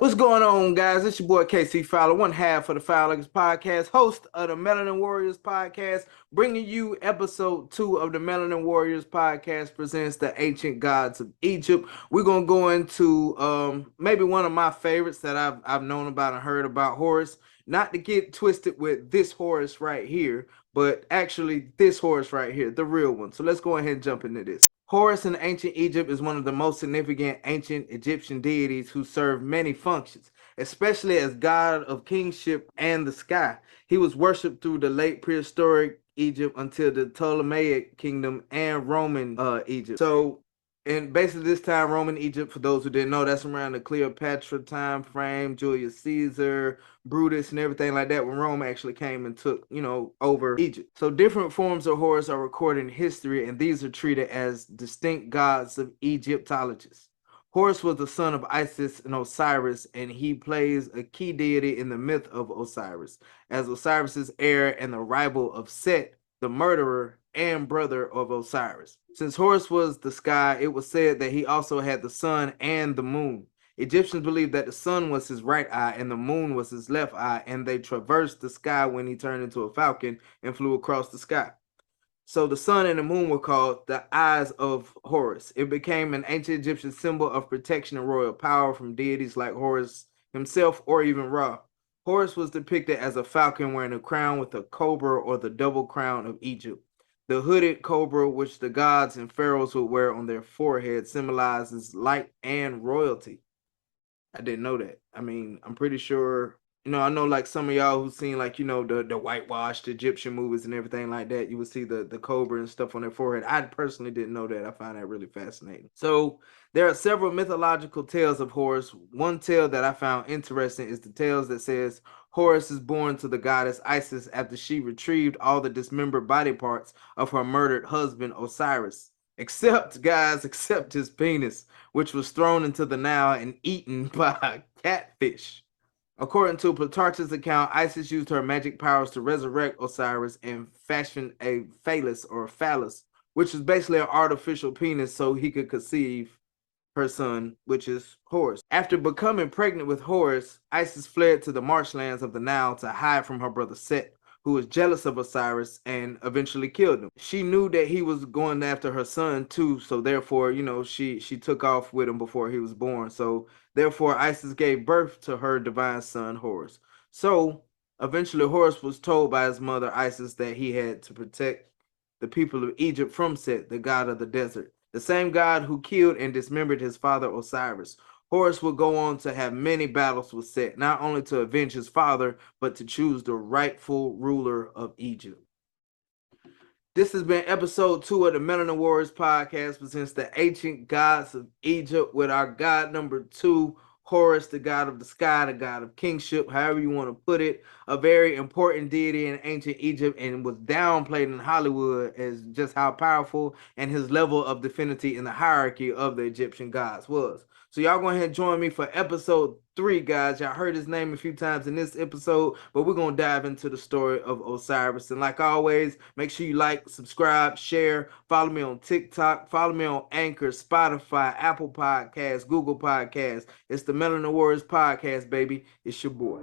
What's going on, guys? It's your boy KC Fowler, one half of the Fowlers podcast, host of the Melanin Warriorz podcast, bringing you episode 2 of the Melanin Warriorz podcast presents the ancient gods of Egypt. We're gonna go into maybe one of my favorites that I've known about and heard about, Horus. Not to get twisted with this Horus right here, but actually this Horus right here, the real one. So let's go ahead and jump into this. Horus in ancient Egypt is one of the most significant ancient Egyptian deities who served many functions, especially as god of kingship and the sky. He was worshipped through the late prehistoric Egypt until the Ptolemaic kingdom and Roman Egypt. And basically this time, Roman Egypt, for those who didn't know, that's around the Cleopatra time frame, Julius Caesar, Brutus, and everything like that, when Rome actually came and took, over Egypt. So different forms of Horus are recorded in history, and these are treated as distinct gods of Egyptologists. Horus was the son of Isis and Osiris, and he plays a key deity in the myth of Osiris, as Osiris's heir and the rival of Set, the murderer and brother of Osiris. Since Horus was the sky, it was said that he also had the sun and the moon. Egyptians believed that the sun was his right eye and the moon was his left eye, and they traversed the sky when he turned into a falcon and flew across the sky. So the sun and the moon were called the eyes of Horus. It became an ancient Egyptian symbol of protection and royal power from deities like Horus himself or even Ra. Horus was depicted as a falcon wearing a crown with a cobra, or the double crown of Egypt. The hooded cobra, which the gods and pharaohs would wear on their forehead, symbolizes light and royalty. I didn't know that. I mean, I'm pretty sure, I know like some of y'all who've seen like, the whitewashed Egyptian movies and everything like that, you would see the cobra and stuff on their forehead. I personally didn't know that. I find that really fascinating. So there are several mythological tales of Horus. One tale that I found interesting is the tales that says Horus is born to the goddess Isis after she retrieved all the dismembered body parts of her murdered husband Osiris. Except his penis, which was thrown into the Nile and eaten by a catfish. According to Plutarch's account, Isis used her magic powers to resurrect Osiris and fashion a phallus, which is basically an artificial penis so he could conceive her son, which is Horus. After becoming pregnant with Horus, Isis fled to the marshlands of the Nile to hide from her brother Set, who was jealous of Osiris and eventually killed him. She knew that he was going after her son too, so therefore, she took off with him before he was born. So therefore, Isis gave birth to her divine son, Horus. So eventually, Horus was told by his mother, Isis, that he had to protect the people of Egypt from Set, the god of the desert, the same god who killed and dismembered his father Osiris. Horus would go on to have many battles with Set, not only to avenge his father, but to choose the rightful ruler of Egypt. This has been episode 2 of the Melanin Warriorz podcast, presents the ancient gods of Egypt, with our god number 2, Horus, the god of the sky, the god of kingship, however you want to put it. A very important deity in ancient Egypt, and was downplayed in Hollywood as just how powerful and his level of divinity in the hierarchy of the Egyptian gods was. So y'all go ahead and join me for episode 3, guys. Y'all heard his name a few times in this episode, but we're going to dive into the story of Osiris. And like always, make sure you like, subscribe, share, follow me on TikTok, follow me on Anchor, Spotify, Apple Podcasts, Google Podcasts. It's the Melanin Warriorz podcast, baby. It's your boy.